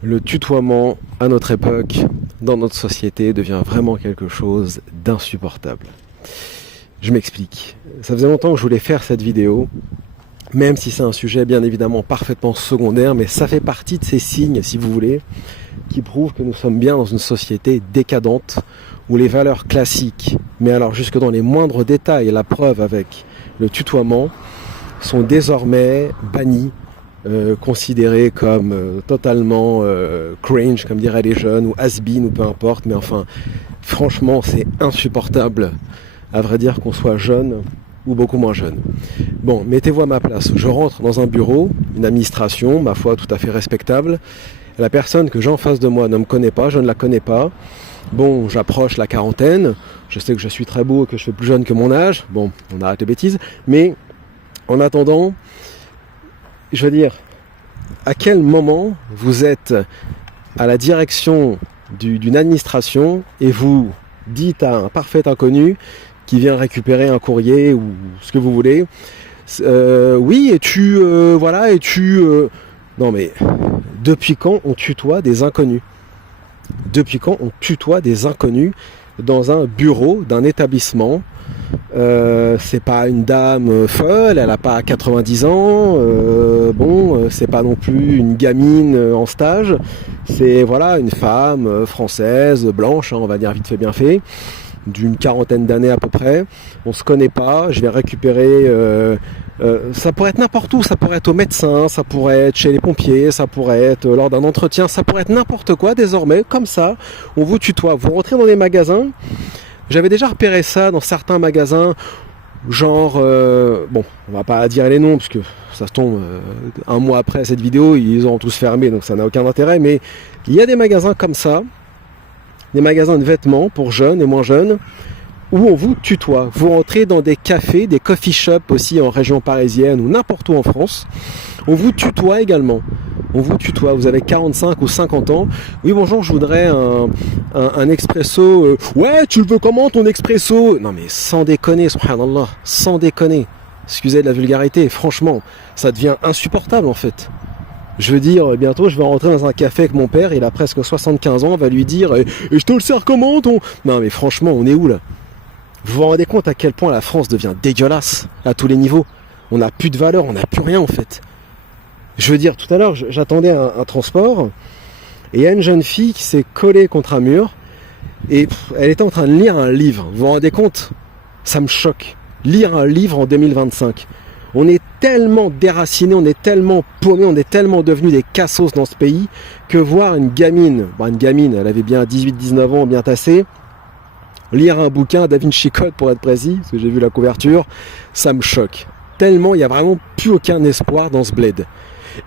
Le tutoiement à notre époque, dans notre société, devient vraiment quelque chose d'insupportable. Je m'explique. Ça faisait longtemps que je voulais faire cette vidéo, même si c'est un sujet bien évidemment parfaitement secondaire, mais ça fait partie de ces signes, si vous voulez, qui prouvent que nous sommes bien dans une société décadente, où les valeurs classiques, mais alors jusque dans les moindres détails, la preuve avec le tutoiement, sont désormais bannies, considérés comme totalement cringe, comme diraient les jeunes, ou has-been, ou peu importe, mais enfin, franchement, c'est insupportable, à vrai dire, qu'on soit jeune ou beaucoup moins jeune. Bon, mettez-vous à ma place. Je rentre dans un bureau, une administration, ma foi, tout à fait respectable. La personne que j'ai en face de moi ne me connaît pas, je ne la connais pas. Bon, j'approche la quarantaine, je sais que je suis très beau et que je suis plus jeune que mon âge. Bon, on arrête les bêtises, mais en attendant, je veux dire, à quel moment vous êtes à la direction d'une administration et vous dites à un parfait inconnu qui vient récupérer un courrier ou ce que vous voulez, oui, Non mais, depuis quand on tutoie des inconnus ? Depuis quand on tutoie des inconnus dans un bureau d'un établissement ? C'est pas une dame folle, elle a pas 90 ans, c'est pas non plus une gamine en stage, c'est voilà une femme française, blanche, on va dire vite fait bien fait, d'une quarantaine d'années à peu près, on se connaît pas, je vais récupérer, ça pourrait être n'importe où, ça pourrait être au médecin, ça pourrait être chez les pompiers, ça pourrait être lors d'un entretien, ça pourrait être n'importe quoi désormais, comme ça, on vous tutoie, vous rentrez dans les magasins. J'avais déjà repéré ça dans certains magasins, genre, on va pas dire les noms, parce que ça se tombe, un mois après cette vidéo, ils auront tous fermé, donc ça n'a aucun intérêt, mais il y a des magasins comme ça, des magasins de vêtements pour jeunes et moins jeunes, où on vous tutoie. Vous rentrez dans des cafés, des coffee shops aussi en région parisienne ou n'importe où en France, on vous tutoie également. On vous tutoie, vous avez 45 ou 50 ans. Oui, bonjour, je voudrais un expresso. Ouais, tu le veux comment ton expresso ? Non mais sans déconner, subhanallah, sans déconner. Excusez de la vulgarité, franchement, ça devient insupportable en fait. Je veux dire, bientôt je vais rentrer dans un café avec mon père, il a presque 75 ans, on va lui dire et je te le sers comment ton... Non mais franchement, on est où là ? Vous vous rendez compte à quel point la France devient dégueulasse à tous les niveaux ? On n'a plus de valeur, on n'a plus rien en fait. Je veux dire, tout à l'heure, j'attendais un transport, et il y a une jeune fille qui s'est collée contre un mur, et elle était en train de lire un livre. Vous vous rendez compte ? Ça me choque. Lire un livre en 2025. On est tellement déracinés, on est tellement paumés, on est tellement devenus des cassos dans ce pays, que voir une gamine, elle avait bien 18-19 ans, bien tassée, lire un bouquin, Da Vinci Code pour être précis, parce que j'ai vu la couverture, ça me choque. Tellement il n'y a vraiment plus aucun espoir dans ce bled.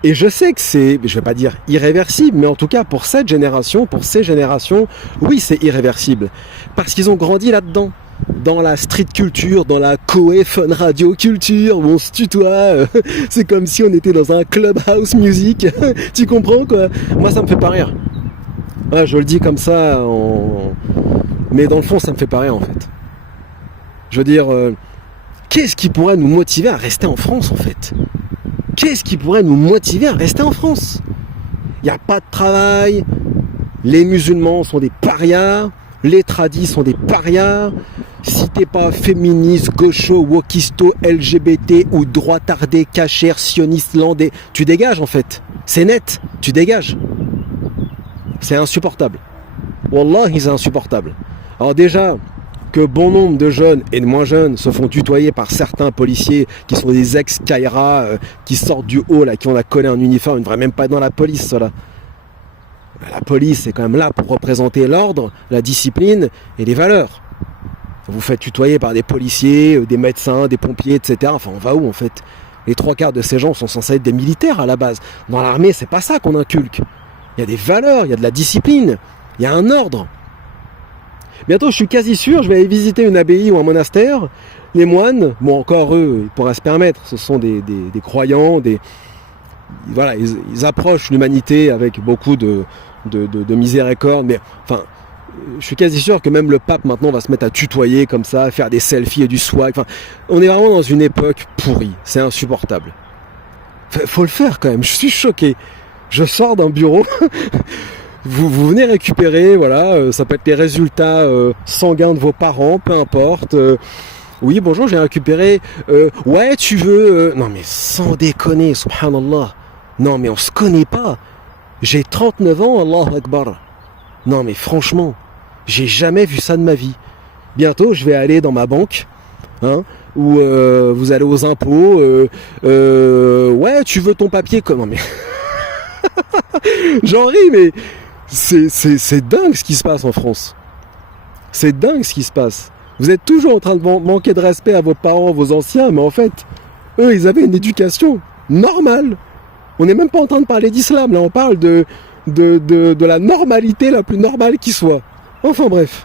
Et je sais que c'est, je vais pas dire irréversible, mais en tout cas pour cette génération, pour ces générations, oui c'est irréversible. Parce qu'ils ont grandi là-dedans. Dans la street culture, dans la Koei Fun Radio culture, où on se tutoie, c'est comme si on était dans un clubhouse music, tu comprends quoi ? Moi ça me fait pas rire. Ouais, je le dis comme ça, mais dans le fond ça me fait pas rire en fait. Je veux dire, qu'est-ce qui pourrait nous motiver à rester en France en fait ? Qu'est-ce qui pourrait nous motiver à rester en France ? Il n'y a pas de travail, les musulmans sont des parias, les tradis sont des parias, si t'es pas féministe, gaucho, wokisto, LGBT ou droitardé, cachère, sioniste, landais, tu dégages en fait. C'est net, tu dégages. C'est insupportable. Wallah, c'est insupportable. Alors déjà, que bon nombre de jeunes et de moins jeunes se font tutoyer par certains policiers qui sont des ex-Kaira, qui sortent du haut, là, qui ont la collé un uniforme, ils ne devraient même pas être dans la police, cela. La police est quand même là pour représenter l'ordre, la discipline et les valeurs. Vous faites tutoyer par des policiers, des médecins, des pompiers, etc. Enfin, on va où en fait ? Les trois quarts de ces gens sont censés être des militaires à la base. Dans l'armée, c'est pas ça qu'on inculque. Il y a des valeurs, il y a de la discipline, il y a un ordre. Bientôt, je suis quasi sûr, je vais aller visiter une abbaye ou un monastère. Les moines, bon encore eux, ils pourraient se permettre, ce sont des croyants, voilà, ils approchent l'humanité avec beaucoup de miséricorde, mais enfin, je suis quasi sûr que même le pape maintenant va se mettre à tutoyer comme ça, faire des selfies et du swag. Enfin, on est vraiment dans une époque pourrie, c'est insupportable. Faut le faire quand même, je suis choqué. Je sors d'un bureau, vous venez récupérer, voilà, ça peut être les résultats sanguins de vos parents, peu importe. Oui, bonjour, j'ai récupéré. Ouais, tu veux... Non, mais sans déconner, subhanallah. Non, mais on se connaît pas. J'ai 39 ans, Allahu Akbar. Non, mais franchement, j'ai jamais vu ça de ma vie. Bientôt, je vais aller dans ma banque, hein, ou vous allez aux impôts. Ouais, tu veux ton papier comme... Non, mais... J'en ris, mais c'est dingue ce qui se passe en France. C'est dingue ce qui se passe. Vous êtes toujours en train de manquer de respect à vos parents, vos anciens, mais en fait, eux, ils avaient une éducation normale. On n'est même pas en train de parler d'islam, là, on parle de la normalité la plus normale qui soit. Enfin bref.